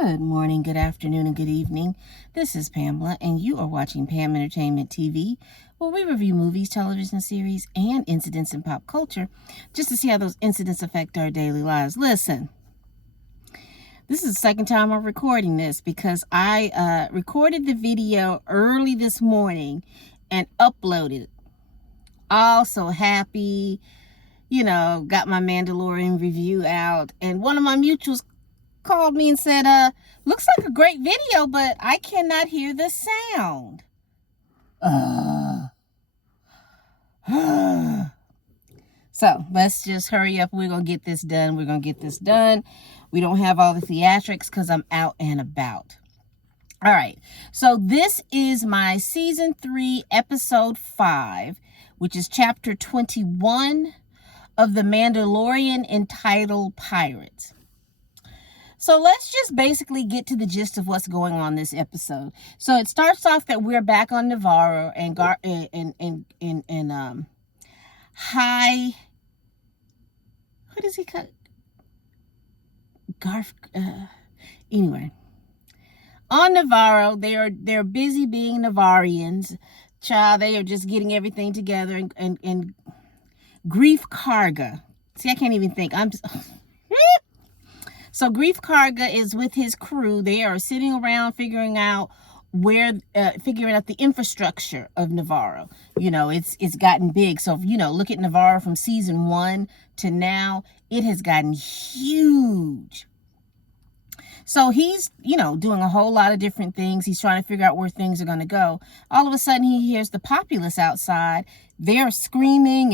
Good morning, good afternoon, and good evening. This is Pamela, and you are watching Pam Entertainment TV, where we review movies, television series, and incidents in pop culture, just to see how those incidents affect our daily lives. Listen, this is the second time I'm recording this because I recorded the video early this morning and uploaded it. All so happy, got my Mandalorian review out, and one of my mutuals called me and said, looks like a great video, but I cannot hear the sound. So let's just hurry up. We're going to get this done. We don't have all the theatrics because I'm out and about. All right. So this is my season 3, episode 5, which is chapter 21 of The Mandalorian, entitled Pirates. So let's just basically get to the gist of what's going on this episode. So it starts off that we're back on Navarro and high. What does he cut? Anyway, on Navarro, they're busy being Navarrians. Child, they are just getting everything together and Grief Karga. See, I can't even think. So Grief Karga is with his crew. They are sitting around figuring out the infrastructure of Navarro. It's gotten big. So, look at Navarro from season 1 to now. It has gotten huge. So he's, doing a whole lot of different things. He's trying to figure out where things are going to go. All of a sudden, he hears the populace outside. They're screaming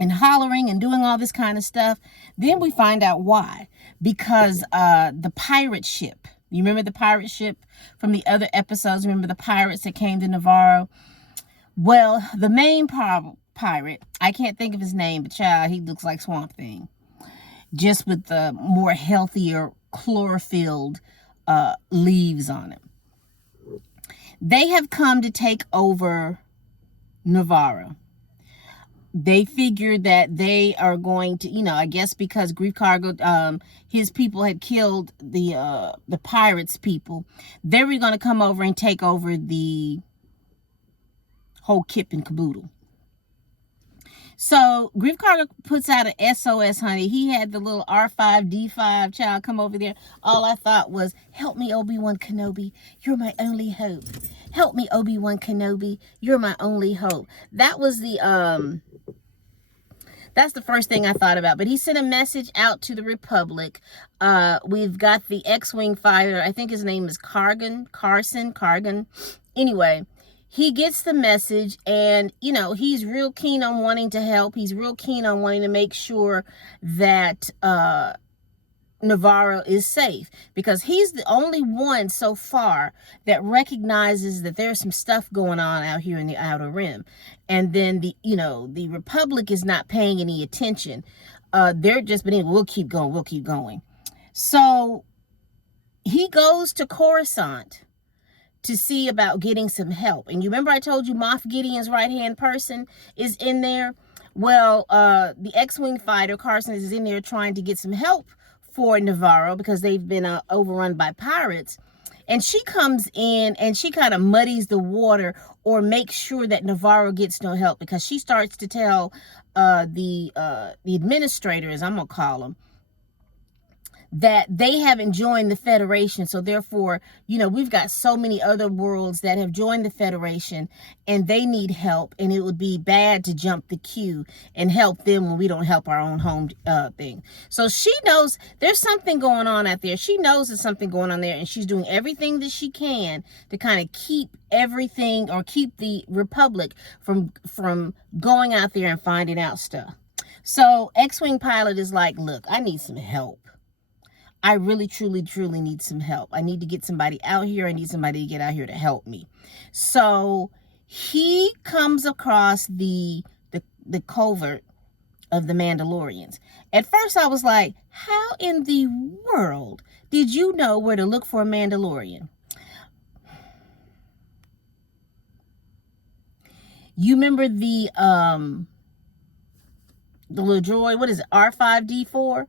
and hollering and doing all this kind of stuff. Then we find out why. Because the pirate ship, you remember the pirate ship from the other episodes? Remember the pirates that came to Navarro? Well, the main pirate, I can't think of his name, but child, he looks like Swamp Thing. Just with the more healthier chlorophylled leaves on him. They have come to take over Navarro. They figured that they are going to, I guess because Grief Karga, his people had killed the pirates' people, they were going to come over and take over the whole kip and caboodle. So Grief Karga puts out an SOS, honey. He had the little R5-D5 child come over there. All I thought was, help me, Obi-Wan Kenobi. You're my only hope. Help me, Obi-Wan Kenobi. You're my only hope. That was that's the first thing I thought about. But he sent a message out to the Republic. We've got the X-Wing fighter. I think his name is Carson. Anyway, he gets the message, and, he's real keen on wanting to help. He's real keen on wanting to make sure that Navarro is safe, because he's the only one so far that recognizes that there's some stuff going on out here in the Outer Rim. And then the Republic is not paying any attention. They're just been, we'll keep going. So he goes to Coruscant to see about getting some help. And you remember I told you Moff Gideon's right-hand person is in there? Well, the X-Wing fighter, Carson, is in there trying to get some help for Navarro because they've been overrun by pirates. And she comes in and she kind of muddies the water or makes sure that Navarro gets no help, because she starts to tell the administrators, I'm going to call them, that they haven't joined the Federation. So therefore, we've got so many other worlds that have joined the Federation and they need help. And it would be bad to jump the queue and help them when we don't help our own home thing. So she knows there's something going on out there. She knows there's something going on there, and she's doing everything that she can to kind of keep everything, or keep the Republic from going out there and finding out stuff. So X-Wing pilot is like, look, I need some help. I really, truly, truly need some help. I need to get somebody out here. I need somebody to get out here to help me. So he comes across the covert of the Mandalorians. At first I was like, how in the world did you know where to look for a Mandalorian? You remember the little droid, what is it, R5-D4?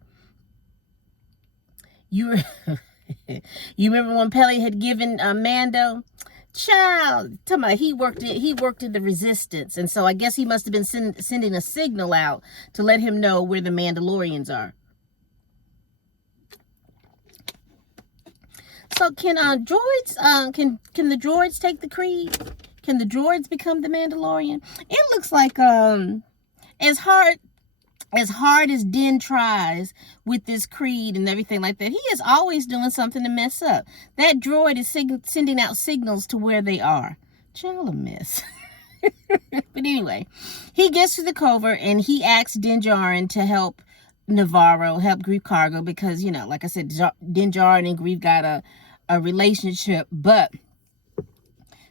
You remember when Pele had given Mando? Child, talking about he worked in the resistance, and so I guess he must have been sending a signal out to let him know where the Mandalorians are. So can droids can the droids take the creed? Can the droids become the Mandalorian? It looks like as hard as Din tries with this creed and everything like that, he is always doing something to mess up. That droid is sending out signals to where they are. Child, a mess. But anyway, he gets to the covert and he asks Din Djarin to help Navarro, help Grief Karga, because, you know, like I said, Din Djarin and Grief got a relationship, but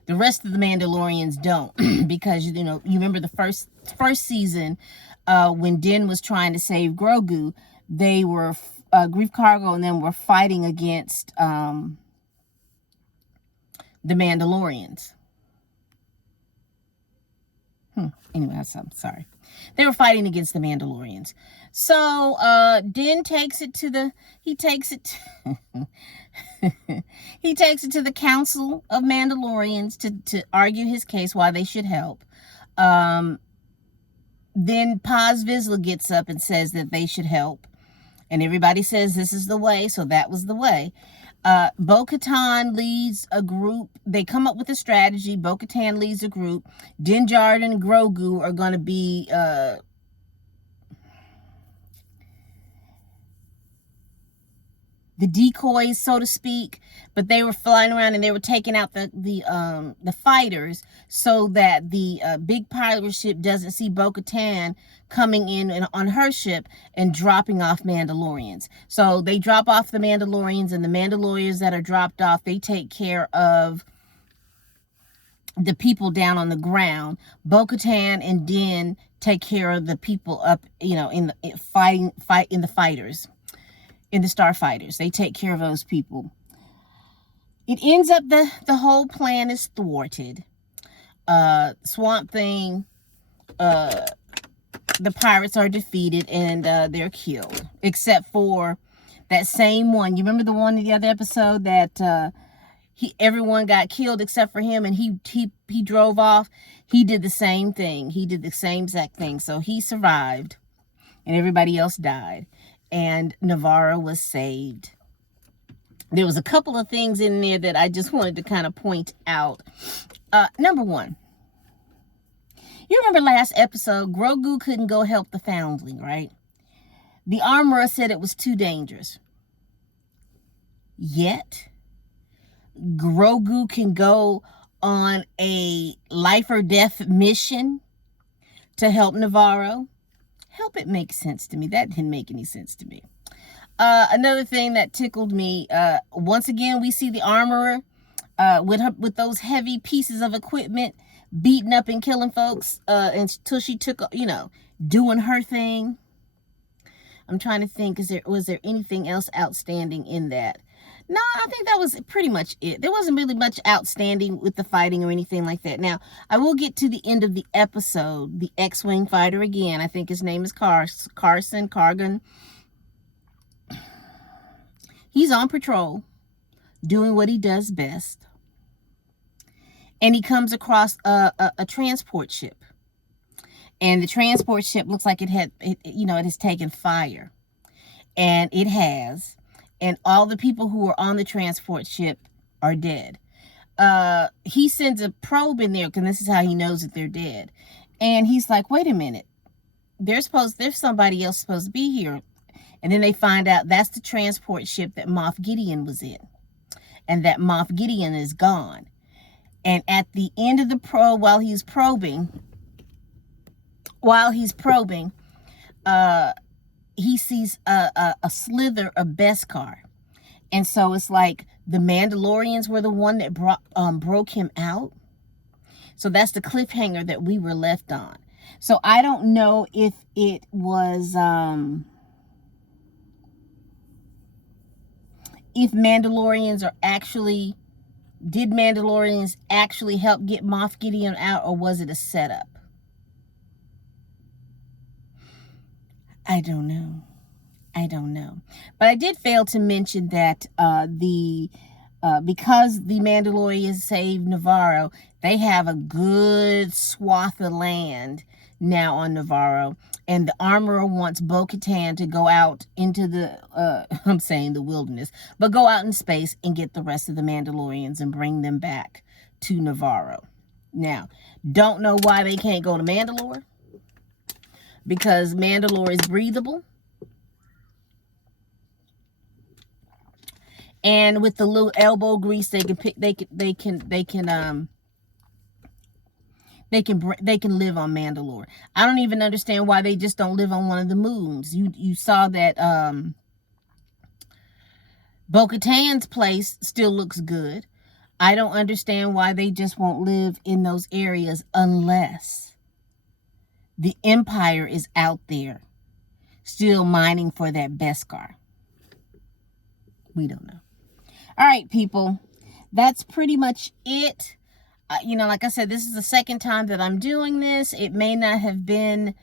the rest of the Mandalorians don't. Because, you know, you remember the first season, when Din was trying to save Grogu, they were Grief Karga and them were fighting against the Mandalorians. Anyway, I'm sorry. They were fighting against the Mandalorians. So Din takes it to the he takes it to the Council of Mandalorians to argue his case why they should help. Then Paz Vizsla gets up and says that they should help. And everybody says this is the way, so that was the way. Bo-Katan leads a group. They come up with a strategy. Bo-Katan leads a group. Din Djarin and Grogu are going to be the decoys, so to speak, but they were flying around and they were taking out the fighters so that the big pirate ship doesn't see Bo-Katan coming in on her ship and dropping off Mandalorians. So they drop off the Mandalorians, and the Mandalorians that are dropped off, they take care of the people down on the ground. Bo-Katan and Din take care of the people up, you know, in the fighters. In the starfighters, they take care of those people. It ends up the whole plan is thwarted. Swamp Thing, the pirates are defeated and they're killed, except for that same one. You remember the one in the other episode that everyone got killed except for him, and he drove off. He did the same thing. He did the same exact thing. So he survived, and everybody else died. And Navarro was saved. There was a couple of things in there that I just wanted to kind of point out. Number one, you remember last episode, Grogu couldn't go help the foundling, right? The armorer said it was too dangerous. Yet, Grogu can go on a life or death mission to help Navarro. Help it make sense to me. That didn't make any sense to me. Another thing that tickled me, once again, we see the armorer with those heavy pieces of equipment beating up and killing folks until she took, you know, doing her thing. I'm trying to think, was there anything else outstanding in that? No, I think that was pretty much it. There wasn't really much outstanding with the fighting or anything like that. Now, I will get to the end of the episode. The X-Wing fighter again. I think his name is Kargan. He's on patrol, doing what he does best. And he comes across a transport ship. And the transport ship looks like it has taken fire. And it has. And all the people who are on the transport ship are dead. He sends a probe in there, because this is how he knows that they're dead. And he's like, wait a minute. There's somebody else supposed to be here. And then they find out that's the transport ship that Moff Gideon was in. And that Moff Gideon is gone. And at the end of the probe, while he's probing, he sees a slither of Beskar. And so it's like the Mandalorians were the one that broke him out. So that's the cliffhanger that we were left on. So I don't know if it was if Mandalorians did Mandalorians actually help get Moff Gideon out, or was it a setup? I don't know. I don't know. But I did fail to mention that because the Mandalorian saved Navarro, they have a good swath of land now on Navarro. And the armorer wants Bo-Katan to go out into the, I'm saying the wilderness, but go out in space and get the rest of the Mandalorians and bring them back to Navarro. Now, don't know why they can't go to Mandalore, because Mandalore is breathable. And with the little elbow grease, they can pick. They can live on Mandalore. I don't even understand why they just don't live on one of the moons. You saw that Bo-Katan's place still looks good. I don't understand why they just won't live in those areas unless the Empire is out there still mining for that Beskar. We don't know. All right, people, that's pretty much it. Like I said, this is the second time that I'm doing this. It may not have been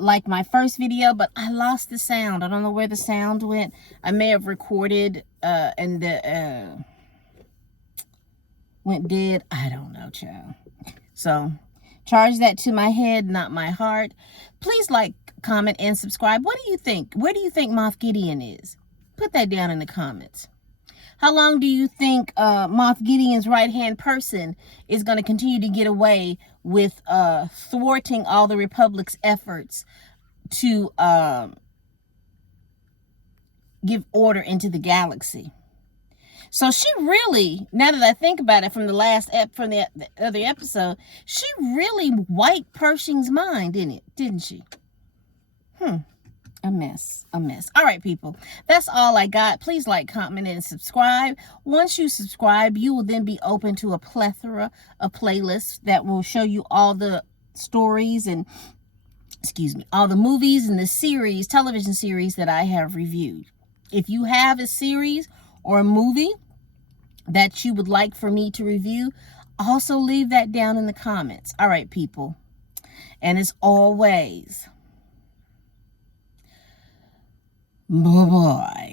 like my first video, but I lost the sound. I don't know where the sound went. I may have recorded and the went dead. I don't know, child. So charge that to my head, not my heart. Please like, comment, and subscribe. What do you think? Where do you think Moff Gideon is? Put that down in the comments. How long do you think Moff Gideon's right-hand person is going to continue to get away with thwarting all the Republic's efforts to give order into the galaxy? So she really, now that I think about it from the other episode, she really wiped Pershing's mind, didn't she? A mess. All right, people, that's all I got. Please like, comment, and subscribe. Once you subscribe, you will then be open to a plethora of playlists that will show you all the stories and, all the movies and the series, television series that I have reviewed. If you have a series or a movie that you would like for me to review, also leave that down in the comments. All right, people. And as always, bye-bye.